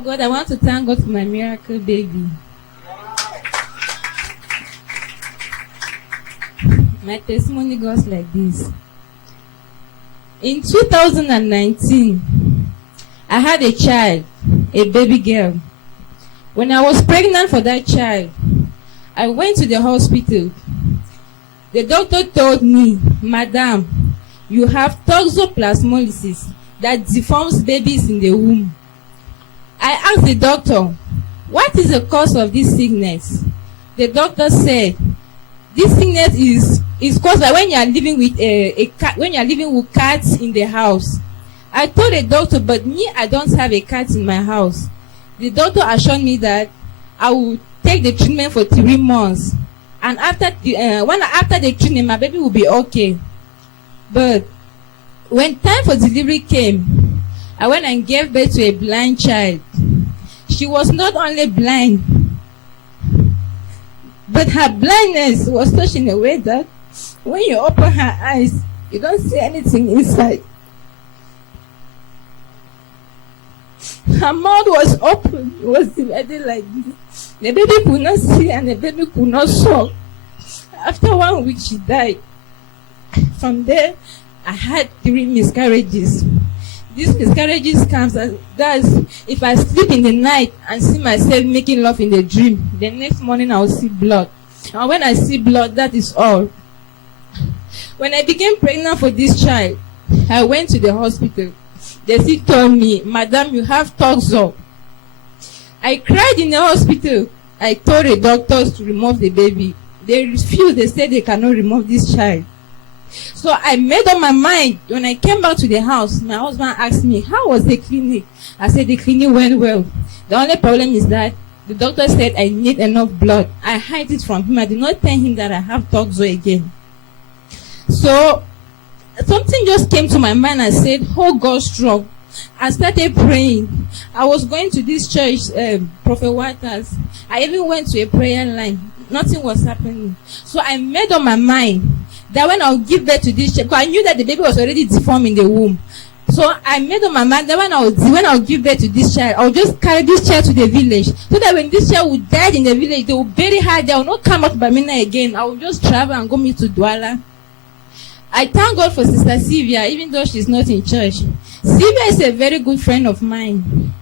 God, I want to thank God for my miracle baby. My testimony goes like this. In 2019, I had a child, a baby girl. When I was pregnant for that child, I went to the hospital. The doctor told me, Madam, you have toxoplasmosis that deforms babies in the womb. I asked the doctor, what is the cause of this sickness? The doctor said, this sickness is caused by when you are living with a cat, when you are living with cats in the house. I told the doctor, but me, I don't have a cat in my house. The doctor assured me that I will take the treatment for 3 months, and after the treatment, my baby will be okay. But when time for delivery came, I went and gave birth to a blind child. She was not only blind, but her blindness was such in a way that when you open her eyes, you don't see anything inside. Her mouth was open, it was divided like this. The baby could not see and the baby could not suck. After 1 week, she died. From there, I had 3 miscarriages. These miscarriages comes as that's if I sleep in the night and see myself making love in the dream, the next morning I will see blood. And when I see blood, that is all. When I became pregnant for this child, I went to the hospital. They still told me, Madam, you have toxo. I cried in the hospital. I told the doctors to remove the baby. They refused. They said they cannot remove this child. So I made up my mind. When I came back to the house, my husband asked me, how was the clinic? I said, the clinic went well. The only problem is that the doctor said I need enough blood. I hid it from him. I did not tell him that I have toxo again. So something just came to my mind. I said, oh God strong. I started praying. I was going to this church, Prophet Waters. I even went to a prayer line. Nothing was happening. So I made up my mind that when I'll give birth to this child, because I knew that the baby was already deformed in the womb. So I made up my mind that when I'll give birth to this child, I'll just carry this child to the village. So that when this child will die in the village, they will bury her. They will not come out to Bamina again. I will just travel and go meet to Douala. I thank God for Sister Sylvia, even though she's not in church. Sylvia is a very good friend of mine.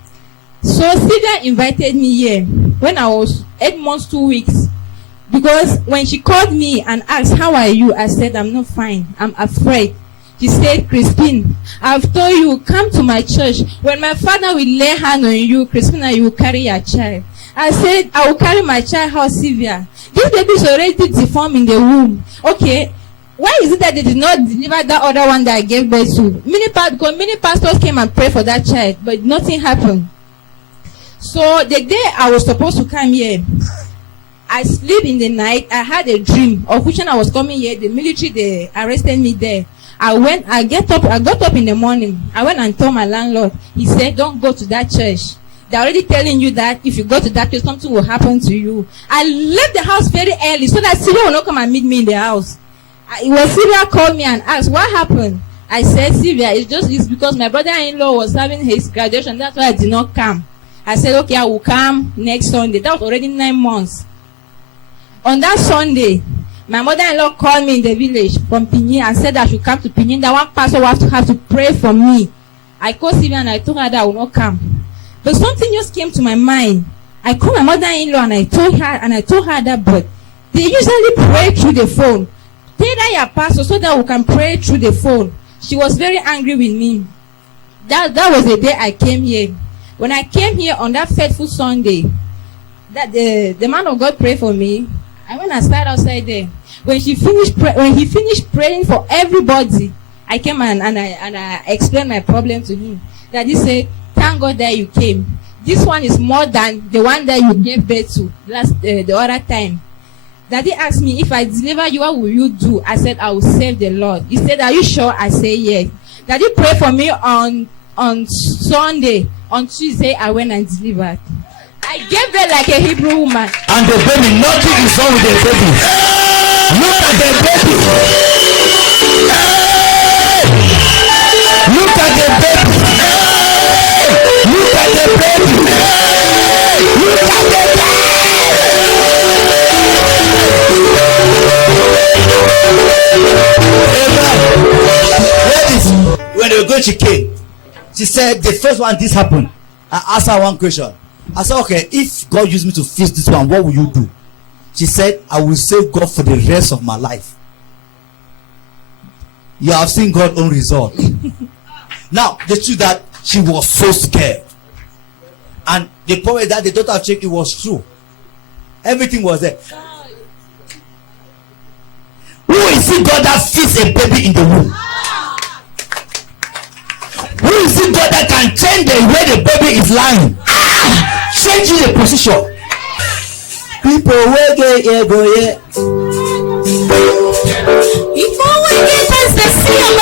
So Sylvia invited me here when I was 8 months, 2 weeks. Because when she called me and asked, how are you? I said, I'm not fine. I'm afraid. She said, Christine, I've told you, come to my church. When my father will lay hand on you, Christina, you will carry your child. I said, I will carry my child. How, Sylvia? This baby is already deformed in the womb. Okay. Why is it that they did not deliver that other one that I gave birth to? Many pastors came and prayed for that child, but nothing happened. So the day I was supposed to come here, I sleep in the night. I had a dream of which when I was coming here, the military, they arrested me there. I got up in the morning. I went and told my landlord. He said, don't go to that church. They're already telling you that if you go to that church, something will happen to you. I left the house very early so that Sylvia will not come and meet me in the house. It was Sylvia called me and asked, what happened? I said, Sylvia, it's because my brother-in-law was having his graduation. That's why I did not come. I said, okay, I will come next Sunday. That was already 9 months. On that Sunday, my mother-in-law called me in the village from Pinin and said I should come to Pinin. That one pastor was to have to pray for me. I called Sylvia and I told her that I will not come. But something just came to my mind. I called my mother-in-law and I told her that, but they usually pray through the phone. Tell that your pastor so that we can pray through the phone. She was very angry with me. That was the day I came here. When I came here on that faithful Sunday, that the man of God prayed for me. I went and sat outside there. When he finished praying for everybody, I came and I explained my problem to him. That he said, thank God that you came. This one is more than the one that you gave birth to the other time. Daddy asked me, if I deliver you, what will you do? I said, I will serve the Lord. He said, are you sure? I said, yes. Daddy prayed for me on Sunday. On Tuesday, I went and delivered. I gave birth like a Hebrew woman. And the baby, nothing is wrong with the baby. Look at the baby. Look at the baby. Look at the baby. going, she came. She said, the first one, this happened. I asked her one question. I said, okay, if God used me to fix this one, what will you do? She said, I will save God for the rest of my life. You have seen God's own result. Now, the truth that she was so scared. And the point that the daughter checked, it was true. Everything was there. Who is it God that fits a baby in the womb? Who is it God that can change the way the baby is lying? Changing the position. People will get here, go here. If we get us the seal,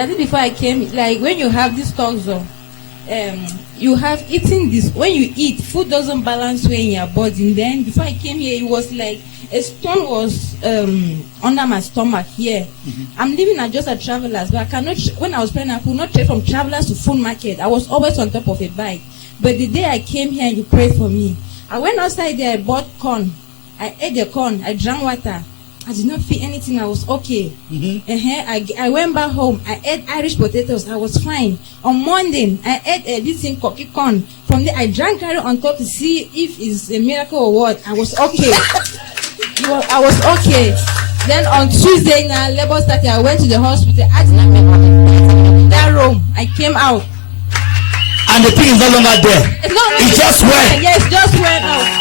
That is before I came. Like when you have this toxin, you have eaten this. When you eat, food doesn't balance well in your body. And then before I came here, it was like a stone was under my stomach here. I'm living at just a travelers, but I cannot. When I was pregnant, I could not trade from travelers to full market. I was always on top of a bike. But the day I came here and you prayed for me, I went outside there. I bought corn. I ate the corn. I drank water. I did not feel anything. I was okay. I went back home. I ate Irish potatoes. I was fine. On Monday, I ate this thing, cookie corn. From there, I drank carrot on top to see if it's a miracle or what. I was okay. I was okay. Then on Tuesday, now labor started. I went to the hospital. I did not make that room. I came out. And the thing is no longer there. It just went. Yes, just went out.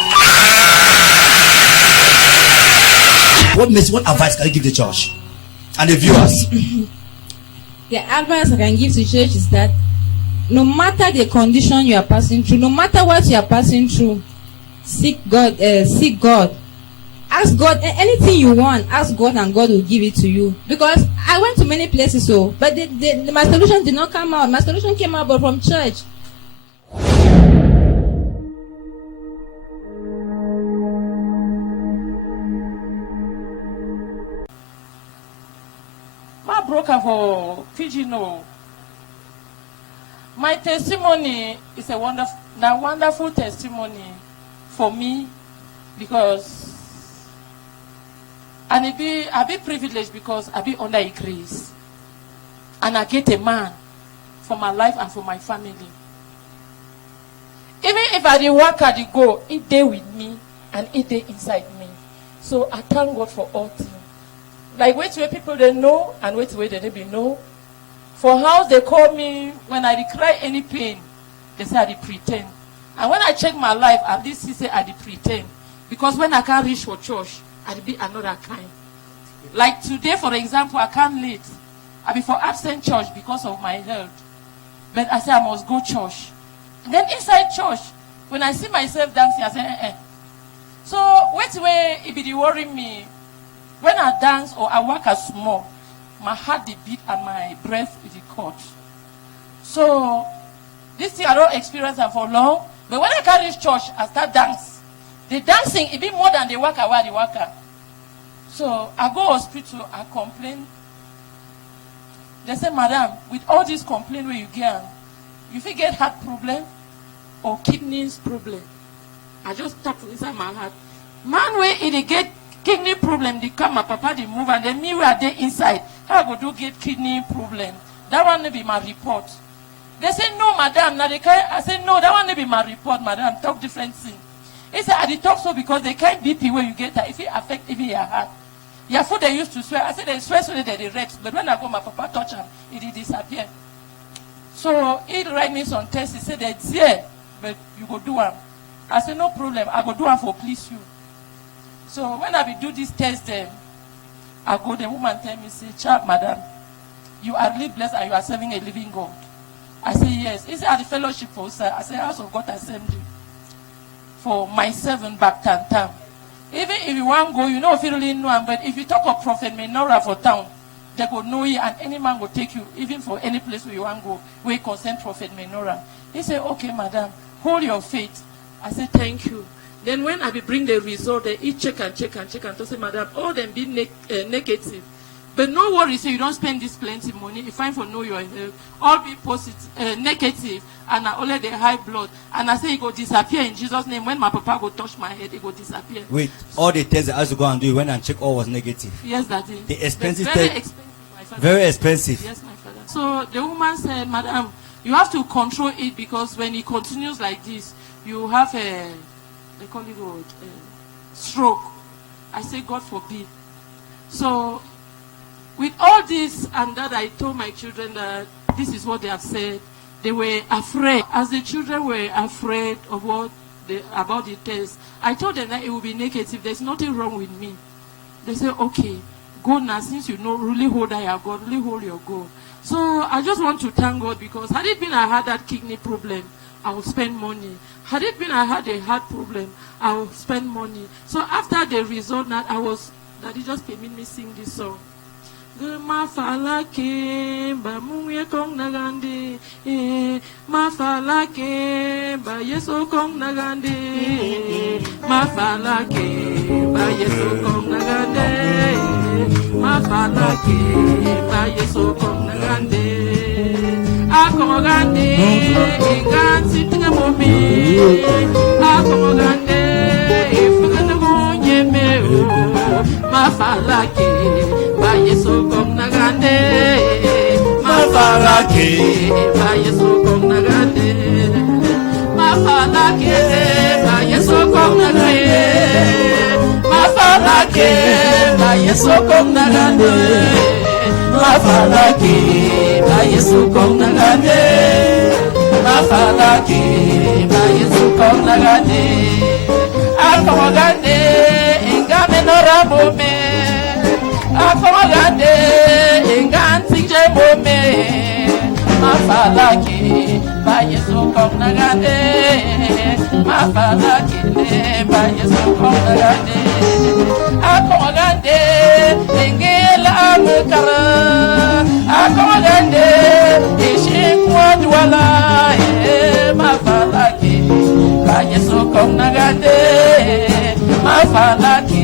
What advice can you give the church and the viewers? The advice I can give to church is that no matter the condition you are passing through, no matter what you are passing through, seek God. Ask God anything you want. Ask God, and God will give it to you. Because I went to many places, but my solution did not come out. My solution came out, but from church. Broker for Fijino. My testimony is a wonderful testimony for me, because I be privileged because I be under a grace, and I get a man for my life and for my family. Even if I did work, I did go, it day with me and it day inside me. So I thank God for all things. Like wait where people they know and wait where they be know. For house they call me when I cry any pain, they say I dey pretend. And when I check my life, at least he say I dey pretend. Because when I can't reach for church, I dey be another kind. Like today, for example, I can't late. I be for absent church because of my health. But I say I must go church. And then inside church, when I see myself dancing, I say So wait where it be worrying me. When I dance or I work as small, my heart dey beat and my breath is caught. So this thing I don't experience it for long. But when I carry this church, I start dance. The dancing it be more than the worker where the worker. So I go hospital, I complain. They say, Madam, with all this complaint where you get, you fit get heart problem or kidneys problem. I just tap inside my heart. Man where it get kidney problem, they come, my papa, they move, and then me where they inside. How I go do get kidney problem? That one will be my report. They say, no, madam. Now they can't. I say, no, that one will be my report, madam. Talk different thing. They say, I did talk so because they can't BP where you get that. If it affect even your heart. Your food they used to swear. I said, they swear so that they rest. But when I go, my papa touch them, it did disappear. So he write me some tests. He said, that's here, but you go do one. I said, no problem. I go do one for please you. So when I be do this test, I go, the woman tell me, say, "Child, madam, you are really blessed and you are serving a living God." I say, "Yes." He said, "At the fellowship for sir." I say, "House of God Assembly for myself and back time. Even if you want to go, you know if you really know him, but if you talk of Prophet Menora for town, they go know you and any man will take you, even for any place where you want to go, where you concern Prophet Menora." He said, "Okay, madam, hold your faith." I said, "Thank you." Then when I be bring the result, they each check and to say, "Madam, all them be negative. But no worry, say you don't spend this plenty money. If I for know your all be positive, negative, and I only the high blood." And I say it go disappear in Jesus' name. When my papa go touch my head, it go disappear. Wait, all the tests I had to go and do, you went and check all was negative. Yes, that is. The expensive very test. expensive, my father. Very expensive. Yes, my father. So the woman said, "Madam, you have to control it because when it continues like this, you have a, they call it what, stroke." I say, "God forbid." So with all this and that, I told my children that this is what they have said. They were afraid. As the children were afraid of about the test, I told them that it will be negative. There's nothing wrong with me. They said, "Okay, go now. Since you know, really hold your God, really hold your God." So I just want to thank God because had it been I had that kidney problem, I would spend money. Had it been I had a heart problem, I would spend money. So after the result, that he just permitted me sing this song. Mafalake ba muye kong nagande, mafalake ba yeso kong nagande, mafalake ba yeso kong nagande, mafalake ba yeso kong nagande. Akomogande ingansi tinga momi, akomogande ifugana gonyeme o, mafalake ba yeso kong nagande, mafalake ba yeso kong nagande, mafalake ba yeso kong nagande, mafalake ba yeso kong nagande, mafalake ba yeso kong nagande, mafalake ba yeso kong nagande, akomogande ingame noramome, akomogande inganti jemome, mafalake ba yeso kong nagande, mafalake ba yeso kong nagande, akomogande ingela amukara, akomogande ishikwa dwala, mafalake ba yeso kong nagande, mafalake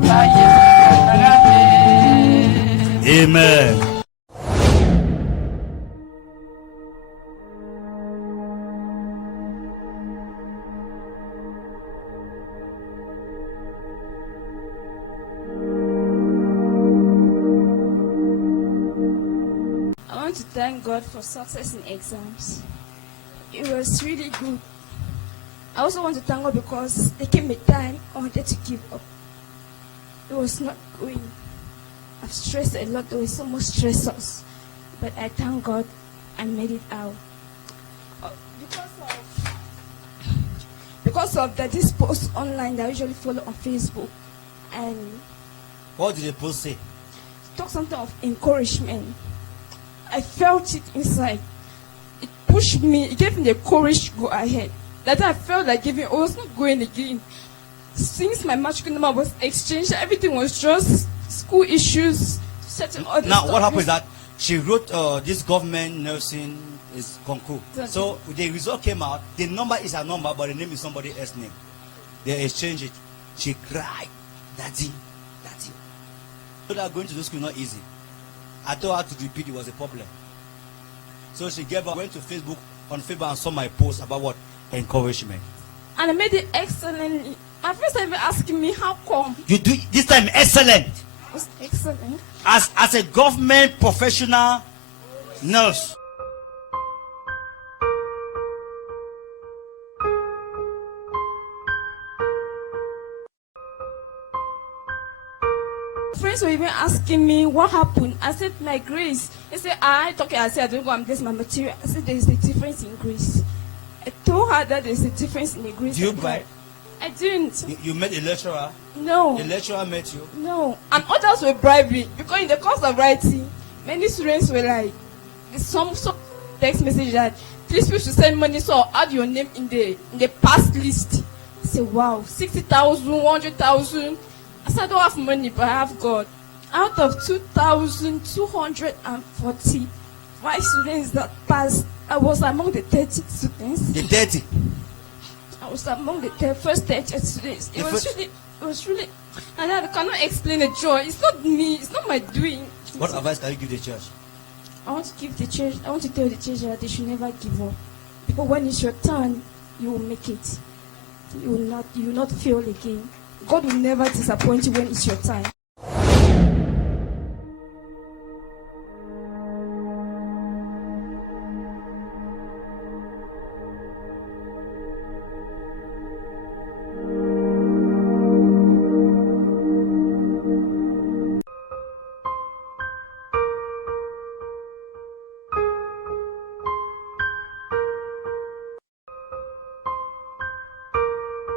ba yeso kong nagande. Amen. I want to thank God for success in exams. It was really good. I also want to thank God because there came a time I wanted to give up. It was not going. I've stressed a lot. There was so much stressors. But I thank God I made it out. Because of this post online that I usually follow on Facebook. And What did the post say? talk something of encouragement. I felt it inside. It pushed me. It gave me the courage to go ahead. That I felt like giving. I was not going again. Since my matriculation number was exchanged, everything was just school issues, certain other Now, stuff. what happened is that she wrote this government nursing is concours. Exactly. So the result came out. The number is her number, but the name is somebody else's name. They exchanged it. She cried, "Daddy, Daddy." So that going to the school not easy. I told her to repeat, it was a problem. So she gave up, went to Facebook and saw my post about what? Encouragement. And I made it excellently. My friends are even asking me, how come? You do this time excellent. It was excellent. As a government professional nurse. Friends were even asking me what happened. I said, my grace. They said, I said, I don't go and bless my material. I said, there is a difference in grace. I told her that there is a difference in the grace. Do you of God. buy? I didn't. You met a lecturer No. The lecturer met you. No. And others were bribing because in the course of writing, many students were like, some text message that please people should send money, so I'll add your name in the pass list. I said, wow, 60,000, 100,000. I said, I don't have money, but I have God. Out of 2,245 students that passed, I was among the 30 students. The 30? I was among the first 30 students. It was really, and I cannot explain the joy. It's not me, it's not my doing. What advice can you give the church? I want to tell the church that they should never give up. Because when it's your turn, you will make it. You will not fail again. God will never disappoint you when it's your time.